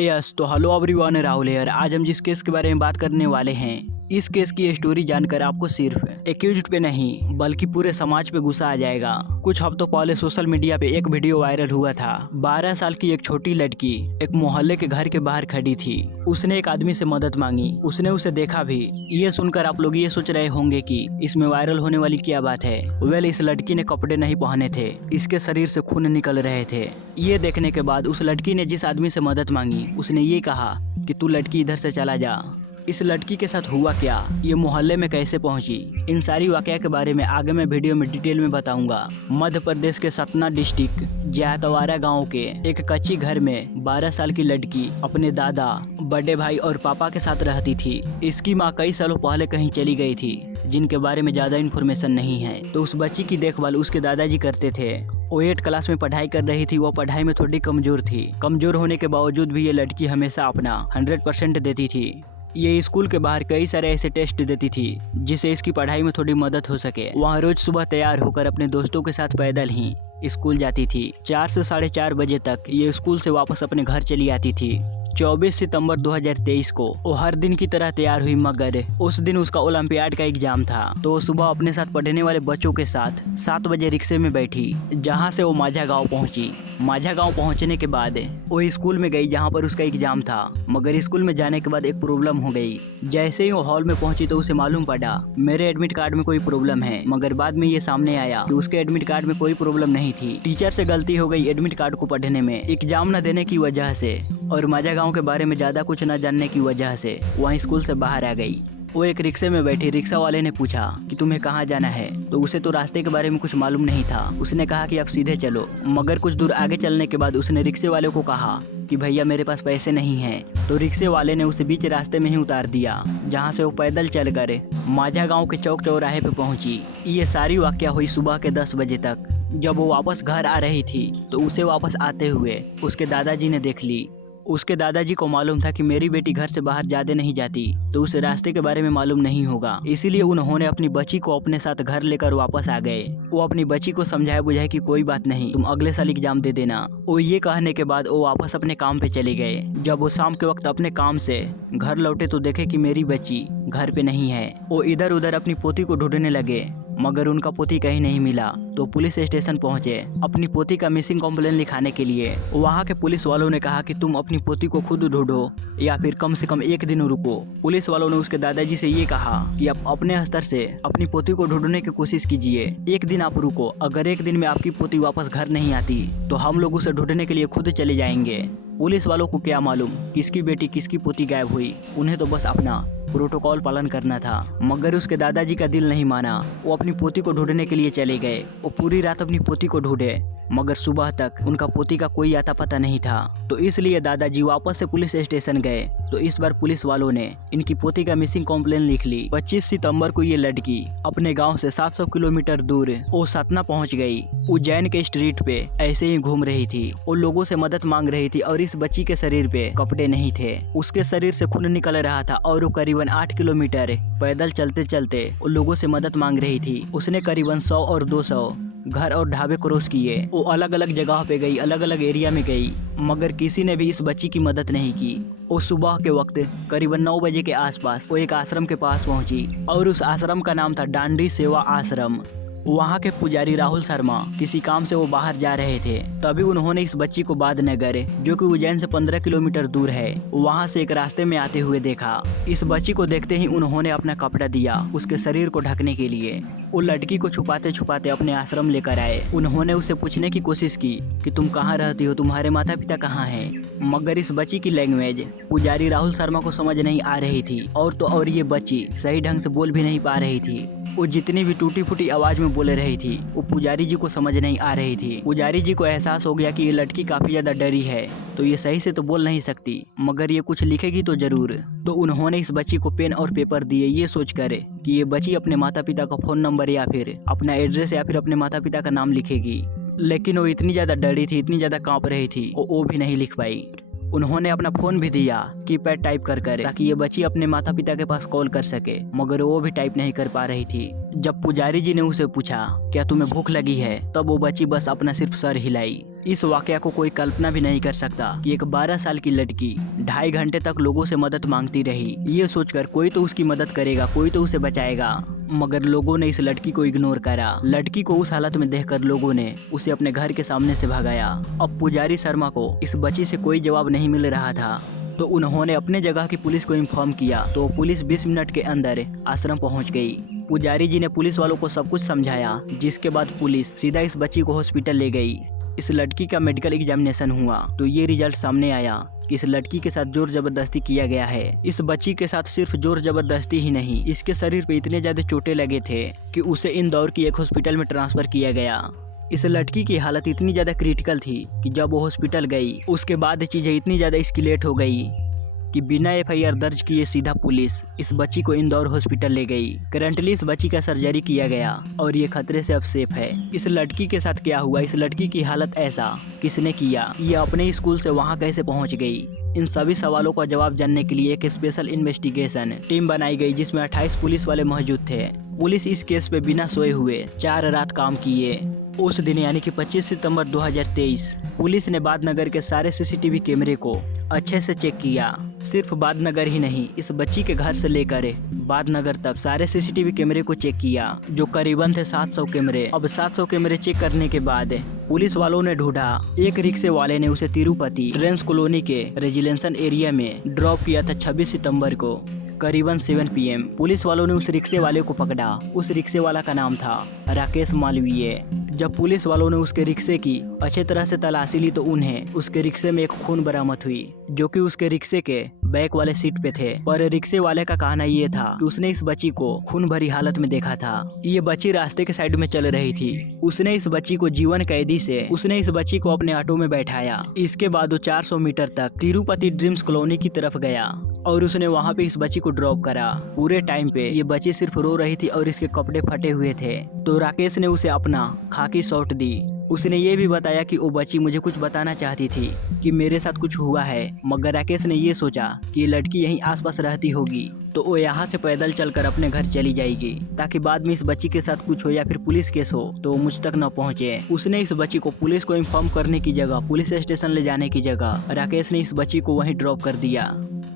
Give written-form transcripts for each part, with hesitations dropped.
Yes तो hello everyone, Rahul here. आज हम जिस केस के बारे में बात करने वाले हैं, इस केस की स्टोरी जानकर आपको सिर्फ एक्यूज्ड पे नहीं बल्कि पूरे समाज पे गुस्सा आ जाएगा। कुछ हफ्तों पहले सोशल मीडिया पे एक वीडियो वायरल हुआ था। 12 साल की एक छोटी लड़की एक मोहल्ले के घर के बाहर खड़ी थी। उसने एक आदमी से मदद मांगी, उसने उसे देखा भी। ये सुनकर आप लोग ये सोच रहे होंगे कि इसमें वायरल होने वाली क्या बात है। वेल, इस लड़की ने कपड़े नहीं पहने थे, इसके शरीर से खून निकल रहे थे। ये देखने के बाद उस लड़की ने जिस आदमी से मदद मांगी, उसने ये कहा कि तू लड़की इधर से चला जा। इस लड़की के साथ हुआ क्या, ये मोहल्ले में कैसे पहुंची, इन सारी वाकया के बारे में आगे मैं वीडियो में डिटेल में बताऊंगा। मध्य प्रदेश के सतना डिस्ट्रिक्ट जातवारा गांव के एक कच्ची घर में 12 साल की लड़की अपने दादा, बड़े भाई और पापा के साथ रहती थी। इसकी माँ कई सालों पहले कहीं चली गई थी, जिनके बारे में ज़्यादा इन्फॉर्मेशन नहीं है। तो उस बच्ची की देखभाल उसके दादाजी करते थे। वो 8 क्लास में पढ़ाई कर रही थी। वो पढ़ाई में थोड़ी कमज़ोर थी। कमज़ोर होने के बावजूद भी ये लड़की हमेशा अपना 100% देती थी। ये स्कूल के बाहर कई सारे ऐसे टेस्ट देती थी जिससे इसकी पढ़ाई में थोड़ी मदद हो सके। वहाँ रोज सुबह तैयार होकर अपने दोस्तों के साथ पैदल ही स्कूल जाती थी। 4 से 4:30 बजे तक ये स्कूल से वापस अपने घर चली आती थी। 24 सितंबर 2023 को वो हर दिन की तरह तैयार हुई, मगर उस दिन उसका ओलंपियाड का एग्जाम था। तो वो सुबह अपने साथ पढ़ने वाले बच्चों के साथ 7 बजे रिक्शे में बैठी, जहां से वो माझा गांव पहुंची। माझा गांव पहुंचने के बाद वो स्कूल में गई जहां पर उसका एग्जाम था। मगर स्कूल में जाने के बाद एक प्रॉब्लम हो गई। जैसे ही वो हॉल में पहुंची तो उसे मालूम पड़ा मेरे एडमिट कार्ड में कोई प्रॉब्लम है। मगर बाद में ये सामने आया कि उसके एडमिट कार्ड में कोई प्रॉब्लम नहीं थी। टीचर से गलती हो गई एडमिट कार्ड को पढ़ने में, एग्जाम न देने की वजह से और माझा गांव के बारे में ज्यादा कुछ न जानने की वजह से वहाँ स्कूल से बाहर आ गई। वो एक रिक्शे में बैठी। रिक्शा वाले ने पूछा कि तुम्हें कहाँ जाना है, तो उसे तो रास्ते के बारे में कुछ मालूम नहीं था। उसने कहा कि आप सीधे चलो। मगर कुछ दूर आगे चलने के बाद उसने रिक्शे वाले को कहा कि भैया मेरे पास पैसे नहीं हैं। तो रिक्शे वाले ने उसे बीच रास्ते में ही उतार दिया, जहाँ से वो पैदल चलकर माझा गांव के चौक चौराहे पे पहुंची। ये सारी वाकया हुई सुबह के 10 बजे तक। जब वो वापस घर आ रही थी तो उसे वापस आते हुए उसके दादाजी ने देख ली। उसके दादाजी को मालूम था कि मेरी बेटी घर से बाहर ज्यादा नहीं जाती, तो उसे रास्ते के बारे में मालूम नहीं होगा। इसीलिए उन्होंने अपनी बच्ची को अपने साथ घर लेकर वापस आ गए। वो अपनी बच्ची को समझाए बुझाए कि कोई बात नहीं, तुम अगले साल एग्जाम दे देना। वो ये कहने के बाद वो वापस अपने काम पे चले गए। जब वो शाम के वक्त अपने काम से घर लौटे तो देखे कि मेरी बच्ची घर पे नहीं है। वो इधर उधर अपनी पोती को ढूंढने लगे, मगर उनका पोती कहीं नहीं मिला। तो पुलिस स्टेशन पहुंचे अपनी पोती का मिसिंग कंप्लेंट लिखाने के लिए। वहां के पुलिस वालों ने कहा कि तुम अपनी पोती को खुद ढूंढो या फिर कम से कम 1 दिन रुको। पुलिस वालों ने उसके दादाजी से ये कहा कि आप अपने स्तर से अपनी पोती को ढूंढने की कोशिश कीजिए। 1 दिन आप रुको, अगर 1 दिन में आपकी पोती वापस घर नहीं आती तो हम लोग उसे ढूंढने के लिए खुद चले जाएंगे। पुलिस वालों को क्या मालूम किसकी बेटी किसकी पोती गायब हुई। उन्हें तो बस अपना प्रोटोकॉल पालन करना था। मगर उसके दादाजी का दिल नहीं माना। वो अपनी पोती को ढूंढने के लिए चले गए। वो पूरी रात अपनी पोती को ढूंढे, मगर सुबह तक उनका पोती का कोई आता पता नहीं था। तो इसलिए दादाजी वापस से पुलिस स्टेशन गए। तो इस बार पुलिस वालों ने इनकी पोती का मिसिंग कंप्लेंट लिख ली। 25 सितंबर को ये लड़की अपने गाँव से 700 किलोमीटर दूर वो सतना पहुँच गई। उज्जैन के स्ट्रीट पे ऐसे ही घूम रही थी। वो लोगों से मदद मांग रही थी और इस बच्ची के शरीर पे कपड़े नहीं थे। उसके शरीर से खून निकल रहा था और वो करीबन 8 किलोमीटर पैदल चलते चलते उन लोगों से मदद मांग रही थी। उसने करीबन 100 और 200 घर और ढाबे क्रॉस किए। वो अलग अलग जगह पे गई, अलग अलग एरिया में गई, मगर किसी ने भी इस बच्ची की मदद नहीं की। वो सुबह के वक्त करीबन 9 बजे के आसपास वो एक आश्रम के पास पहुंची और उस आश्रम का नाम था डांडी सेवा आश्रम। वहाँ के पुजारी राहुल शर्मा किसी काम से वो बाहर जा रहे थे। तभी उन्होंने इस बच्ची को बादनगर, जो कि उज्जैन से 15 किलोमीटर दूर है, वहाँ से एक रास्ते में आते हुए देखा। इस बच्ची को देखते ही उन्होंने अपना कपड़ा दिया उसके शरीर को ढकने के लिए। वो लड़की को छुपाते छुपाते अपने आश्रम लेकर आए। उन्होंने उसे पूछने की कोशिश की कि तुम कहाँ रहती हो, तुम्हारे माता पिता कहाँ हैं। मगर इस बच्ची की लैंग्वेज पुजारी राहुल शर्मा को समझ नहीं आ रही थी। और तो और ये बच्ची सही ढंग से बोल भी नहीं पा रही थी। वो जितनी भी टूटी फूटी आवाज में बोले रही थी वो पुजारी जी को समझ नहीं आ रही थी। पुजारी जी को एहसास हो गया कि ये लड़की काफी ज्यादा डरी है, तो ये सही से तो बोल नहीं सकती, मगर ये कुछ लिखेगी तो जरूर। तो उन्होंने इस बच्ची को पेन और पेपर दिए, ये सोच कर कि ये बच्ची अपने माता पिता का फोन नंबर या फिर अपना एड्रेस या फिर अपने माता पिता का नाम लिखेगी। लेकिन वो इतनी ज्यादा डरी थी, इतनी ज्यादा कांप रही थी, वो भी नहीं लिख पाई। उन्होंने अपना फोन भी दिया कीपैड टाइप कर ताकि ये बच्ची अपने माता पिता के पास कॉल कर सके, मगर वो भी टाइप नहीं कर पा रही थी। जब पुजारी जी ने उसे पूछा क्या तुम्हें भूख लगी है, तब वो बच्ची बस अपना सिर्फ सर हिलाई। इस वाकया को कोई कल्पना भी नहीं कर सकता कि एक 12 साल की लड़की 2.5 घंटे तक लोगों से मदद मांगती रही, ये सोचकर कोई तो उसकी मदद करेगा, कोई तो उसे बचाएगा। मगर लोगों ने इस लड़की को इग्नोर करा। लड़की को उस हालत में देखकर लोगों ने उसे अपने घर के सामने से भगाया। अब पुजारी शर्मा को इस बच्ची से कोई जवाब नहीं मिल रहा था, तो उन्होंने अपने जगह की पुलिस को इन्फॉर्म किया। तो पुलिस 20 मिनट के अंदर आश्रम पहुंच गई। पुजारी जी ने पुलिस वालों को सब कुछ समझाया, जिसके बाद पुलिस सीधा इस बच्ची को हॉस्पिटल ले गई। इस लड़की का मेडिकल एग्जामिनेशन हुआ तो ये रिजल्ट सामने आया कि इस लड़की के साथ जोर जबरदस्ती किया गया है। इस बच्ची के साथ सिर्फ जोर जबरदस्ती ही नहीं, इसके शरीर पे इतने ज्यादा चोटें लगे थे कि उसे इंदौर की एक हॉस्पिटल में ट्रांसफर किया गया। इस लड़की की हालत इतनी ज्यादा क्रिटिकल थी कि जब वो हॉस्पिटल गई उसके बाद चीजें इतनी ज्यादा एस्केलेट हो गई कि बिना FIR दर्ज किए सीधा पुलिस इस बच्ची को इंदौर हॉस्पिटल ले गई। करंटली इस बच्ची का सर्जरी किया गया और ये खतरे से अब सेफ है। इस लड़की के साथ क्या हुआ, इस लड़की की हालत ऐसा किसने किया, ये अपने स्कूल से वहाँ कैसे पहुँच गई, इन सभी सवालों का जवाब जानने के लिए एक स्पेशल इन्वेस्टिगेशन टीम बनाई गई, जिसमें 28 पुलिस वाले मौजूद थे। पुलिस इस केस पे बिना सोए हुए 4 रात काम किए। उस दिन यानी कि 25 सितंबर 2023 पुलिस ने बादनगर के सारे CCTV कैमरे को अच्छे से चेक किया। सिर्फ बादनगर ही नहीं, इस बच्ची के घर से लेकर बादनगर तक सारे CCTV कैमरे को चेक किया, जो करीबन थे 700 कैमरे। अब 700 कैमरे चेक करने के बाद पुलिस वालों ने ढूंढा, एक रिक्शे वाले ने उसे तिरुपति ट्रेंस कॉलोनी के रेजिडेंशियल एरिया में ड्रॉप किया था 26 सितंबर को करीबन 7 PM। पुलिस वालों ने उस रिक्शे वाले को पकड़ा। उस रिक्शे वाला का नाम था राकेश मालवीय। जब पुलिस वालों ने उसके रिक्शे की अच्छे तरह से तलाशी ली तो उन्हें उसके रिक्शे में एक खून बरामद हुई, जो कि उसके रिक्शे के बैक वाले सीट पे थे। पर रिक्शे वाले का कहना ये था कि उसने इस बच्ची को खून भरी हालत में देखा था। ये बच्ची रास्ते के साइड में चल रही थी। उसने इस बच्ची को जीवन कैदी से उसने इस बच्ची को अपने ऑटो में बैठाया। इसके बाद वो 400 मीटर तक तिरुपति ड्रीम्स कॉलोनी की तरफ गया और उसने वहाँ पे इस बच्ची को ड्रॉप करा। पूरे टाइम पे ये बच्ची सिर्फ रो रही थी और इसके कपड़े फटे हुए थे। तो राकेश ने उसे अपना खाकी शॉट दी। उसने ये भी बताया कि वो बच्ची मुझे कुछ बताना चाहती थी कि मेरे साथ कुछ हुआ है, मगर राकेश ने ये सोचा कि ये लड़की यहीं आसपास रहती होगी तो वो यहाँ से पैदल चलकर अपने घर चली जाएगी, ताकि बाद में इस बच्ची के साथ कुछ हो या फिर पुलिस केस हो तो मुझ तक न पहुँचे। उसने इस बच्ची को पुलिस को इन्फॉर्म करने की जगह, पुलिस स्टेशन ले जाने की जगह राकेश ने इस बच्ची को वहीं ड्रॉप कर दिया।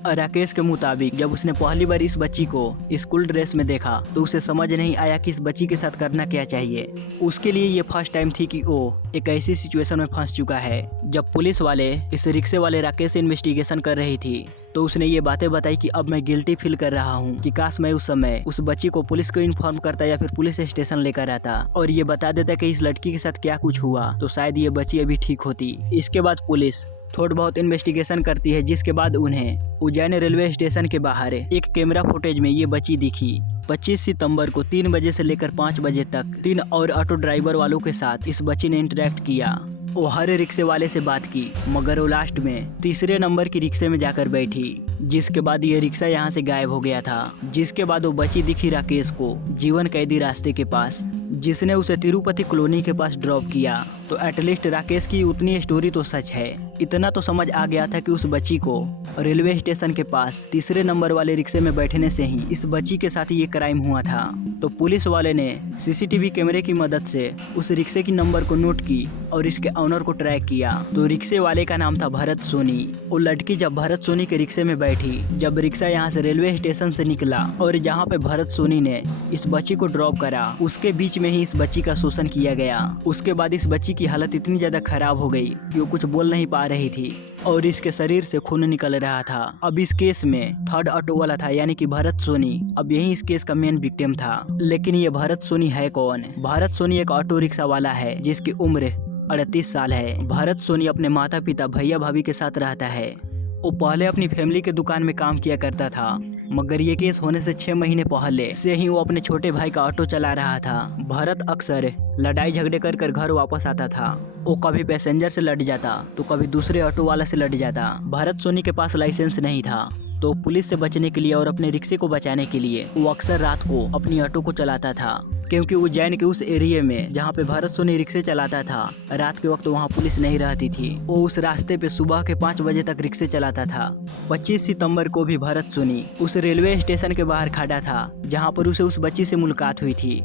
राकेश के मुताबिक जब उसने पहली बार इस बच्ची को स्कूल ड्रेस में देखा तो उसे समझ नहीं आया कि इस बच्ची के साथ करना क्या चाहिए। उसके लिए ये फर्स्ट टाइम थी कि वो एक ऐसी सिचुएशन में फंस चुका है। जब पुलिस वाले इस रिक्शे वाले राकेश से इन्वेस्टिगेशन कर रही थी तो उसने ये बातें बताई कि अब मैं गिल्टी फील कर रहा हूँ कि काश मैं उस समय उस बच्ची को पुलिस को इन्फॉर्म करता या फिर पुलिस स्टेशन लेकर आता और ये बता देता कि इस लड़की के साथ क्या कुछ हुआ, तो शायद ये बच्ची अभी ठीक होती। इसके बाद पुलिस थोड़ा बहुत इन्वेस्टिगेशन करती है, जिसके बाद उन्हें उज्जैन रेलवे स्टेशन के बाहर एक कैमरा फुटेज में ये बच्ची दिखी। 25 सितंबर को 3 बजे से लेकर 5 बजे तक 3 और ऑटो ड्राइवर वालों के साथ इस बच्ची ने इंटरेक्ट किया। वो हर रिक्शे वाले से बात की, मगर वो लास्ट में तीसरे नंबर की रिक्शे में जाकर बैठी, जिसके बाद ये रिक्शा यहाँ से गायब हो गया था। जिसके बाद वो बच्ची दिखी राकेश को जीवन कैदी रास्ते के पास, जिसने उसे तिरुपति कॉलोनी के पास ड्रॉप किया। तो एटलीस्ट राकेश की उतनी स्टोरी तो सच है। इतना तो समझ आ गया था कि उस बच्ची को रेलवे स्टेशन के पास तीसरे नंबर वाले रिक्शे में बैठने से ही इस बच्ची के साथ ये क्राइम हुआ था। तो पुलिस वाले ने CCTV कैमरे की मदद से उस रिक्शे की नंबर को नोट की और इसके ऑनर को ट्रैक किया। तो रिक्शे वाले का नाम था भरत सोनी। वो लड़की जब भरत सोनी के रिक्शे में बैठी, जब रिक्शा यहाँ से रेलवे स्टेशन से निकला और जहाँ पे भरत सोनी ने इस बच्ची को ड्रॉप करा, उसके बीच में ही इस बच्ची का शोषण किया गया। उसके बाद इस बच्ची की हालत इतनी ज्यादा खराब हो गई कि वो कुछ बोल नहीं पा रही थी और इसके शरीर से खून निकल रहा था। अब इस केस में थर्ड ऑटो वाला था, यानी कि भरत सोनी, अब यही इस केस का मेन विक्टिम था। लेकिन ये भरत सोनी है कौन? भरत सोनी एक ऑटो रिक्शा वाला है जिसकी उम्र 38 साल है। भरत सोनी अपने माता पिता भैया भाभी के साथ रहता है। वो पहले अपनी फैमिली के दुकान में काम किया करता था, मगर ये केस होने से 6 महीने पहले से ही वो अपने छोटे भाई का ऑटो चला रहा था। भरत अक्सर लड़ाई झगड़े कर घर वापस आता था। वो कभी पैसेंजर से लड़ जाता तो कभी दूसरे ऑटो वाला से लड़ जाता। भरत सोनी के पास लाइसेंस नहीं था, तो पुलिस से बचने के लिए और अपने रिक्शे को बचाने के लिए वो अक्सर रात को अपनी ऑटो को चलाता था, क्योंकि उज्जैन के उस एरिया में जहाँ पे भरत सोनी रिक्शे चलाता था, रात के वक्त वहाँ पुलिस नहीं रहती थी। वो उस रास्ते पे सुबह के 5 बजे तक रिक्शे चलाता था। 25 सितंबर को भी भरत सोनी उस रेलवे स्टेशन के बाहर खड़ा था जहाँ पर उसे उस बच्ची से मुलाकात हुई थी।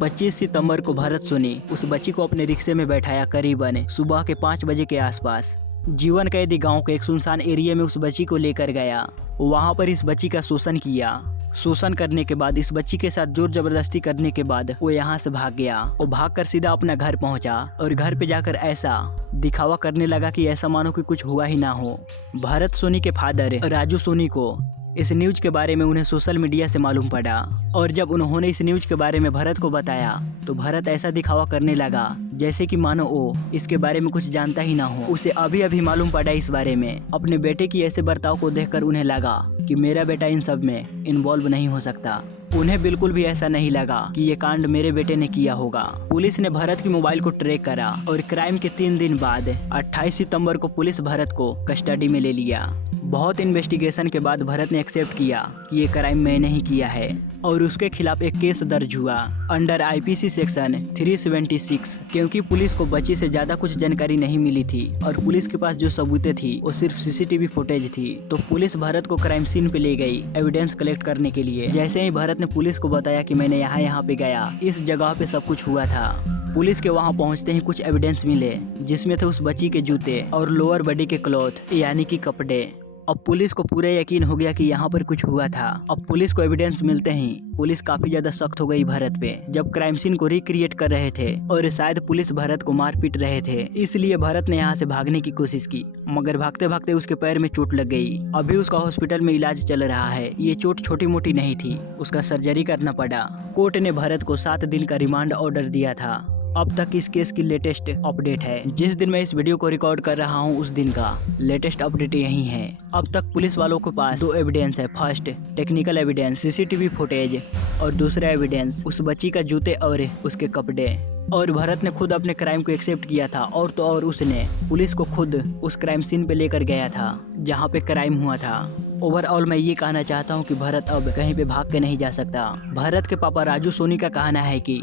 25 सितंबर को भरत सोनी उस बच्ची को अपने रिक्शे में बैठाया करीबन सुबह के 5 बजे के आसपास। जीवन कैदी गांव के एक सुनसान एरिया में उस बच्ची को लेकर गया। वहां पर इस बच्ची का शोषण किया। शोषण करने के बाद इस बच्ची के साथ जोर जबरदस्ती करने के बाद वो यहाँ से भाग गया। वो भागकर सीधा अपना घर पहुंचा और घर पे जाकर ऐसा दिखावा करने लगा कि ऐसा मानो कि कुछ हुआ ही ना हो। भरत सोनी के फादर राजू सोनी को इस न्यूज के बारे में उन्हें सोशल मीडिया से मालूम पड़ा और जब उन्होंने इस न्यूज के बारे में भरत को बताया तो भरत ऐसा दिखावा करने लगा जैसे कि मानो वो इसके बारे में कुछ जानता ही ना हो। उसे अभी अभी मालूम पड़ा इस बारे में। अपने बेटे की ऐसे बर्ताव को देखकर उन्हें लगा कि मेरा बेटा इन सब में इन्वॉल्व नहीं हो सकता। उन्हें बिल्कुल भी ऐसा नहीं लगा कि ये कांड मेरे बेटे ने किया होगा। पुलिस ने भरत की मोबाइल को ट्रैक करा और क्राइम के 3 दिन बाद 28 सितंबर को पुलिस भरत को कस्टडी में ले लिया। बहुत इन्वेस्टिगेशन के बाद भरत ने एक्सेप्ट किया कि ये क्राइम मैंने ही किया है और उसके खिलाफ एक केस दर्ज हुआ अंडर आईपीसी सेक्शन 376, क्योंकि पुलिस को बच्ची से ज्यादा कुछ जानकारी नहीं मिली थी और पुलिस के पास जो सबूतें थी वो सिर्फ सीसीटीवी फुटेज थी। तो पुलिस भरत को क्राइम सीन पे ले गई एविडेंस कलेक्ट करने के लिए। जैसे ही भरत ने पुलिस को बताया कि मैंने यहाँ पे गया, इस जगह पे सब कुछ हुआ था। पुलिस के वहां पहुंचते ही कुछ एविडेंस मिले जिसमें थे उस बच्ची के जूते और लोअर बॉडी के क्लॉथ यानी कि कपड़े। अब पुलिस को पूरा यकीन हो गया कि यहाँ पर कुछ हुआ था। अब पुलिस को एविडेंस मिलते ही पुलिस काफी ज्यादा सख्त हो गई भरत पे जब क्राइम सीन को रिक्रिएट कर रहे थे और शायद पुलिस भरत को मार पीट रहे थे। इसलिए भरत ने यहाँ से भागने की कोशिश की मगर भागते भागते उसके पैर में चोट लग गई। अभी उसका हॉस्पिटल में इलाज चल रहा है। ये चोट छोटी मोटी नहीं थी, उसका सर्जरी करना पड़ा। कोर्ट ने भरत को 7 दिन का रिमांड ऑर्डर दिया था। अब तक इस केस की लेटेस्ट अपडेट है। जिस दिन मैं इस वीडियो को रिकॉर्ड कर रहा हूँ उस दिन का लेटेस्ट अपडेट यही है। अब तक पुलिस वालों के पास 2 एविडेंस है। First technical evidence CCTV footage और दूसरा एविडेंस उस बच्ची का जूते और उसके कपड़े। और भरत ने खुद अपने क्राइम को एक्सेप्ट किया था और तो और उसने पुलिस को खुद उस क्राइम सीन पे लेकर गया था जहाँ पे क्राइम हुआ था। ओवरऑल मैं ये कहना चाहता हूँ कि भरत अब कहीं पे भाग के नहीं जा सकता। भरत के पापा राजू सोनी का कहना है कि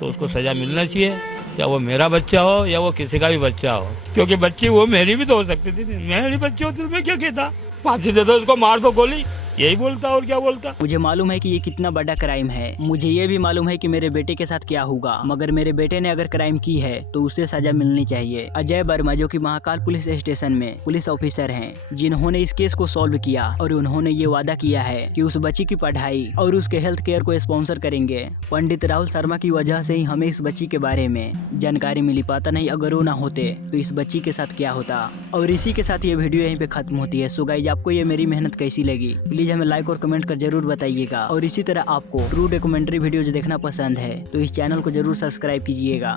तो उसको सजा मिलना चाहिए, या वो मेरा बच्चा हो या वो किसी का भी बच्चा हो, क्योंकि बच्ची वो मेरी भी तो हो सकती थी। मेरी बच्ची होती तो मैं क्या कहता, फांसी दे दो उसको, मार दो गोली, यही बोलता और क्या बोलता। मुझे मालूम है कि ये कितना बड़ा क्राइम है। मुझे ये भी मालूम है कि मेरे बेटे के साथ क्या होगा, मगर मेरे बेटे ने अगर क्राइम की है तो उसे सजा मिलनी चाहिए। अजय वर्मा जो कि महाकाल पुलिस स्टेशन में पुलिस ऑफिसर हैं, जिन्होंने इस केस को सॉल्व किया और उन्होंने ये वादा किया है कि उस बच्ची की पढ़ाई और उसके हेल्थ केयर को स्पॉन्सर करेंगे। पंडित राहुल शर्मा की वजह से ही हमें इस बच्ची के बारे में जानकारी मिली। पता नहीं अगर वो ना होते तो इस बच्ची के साथ क्या होता। और इसी के साथ ये वीडियो यहीं पे खत्म होती है। सो गाइस, आपको ये मेरी मेहनत कैसी लगी प्लीज हमें लाइक और कमेंट कर जरूर बताइएगा। और इसी तरह आपको ट्रू डॉक्यूमेंट्री वीडियोज देखना पसंद है तो इस चैनल को जरूर सब्सक्राइब कीजिएगा।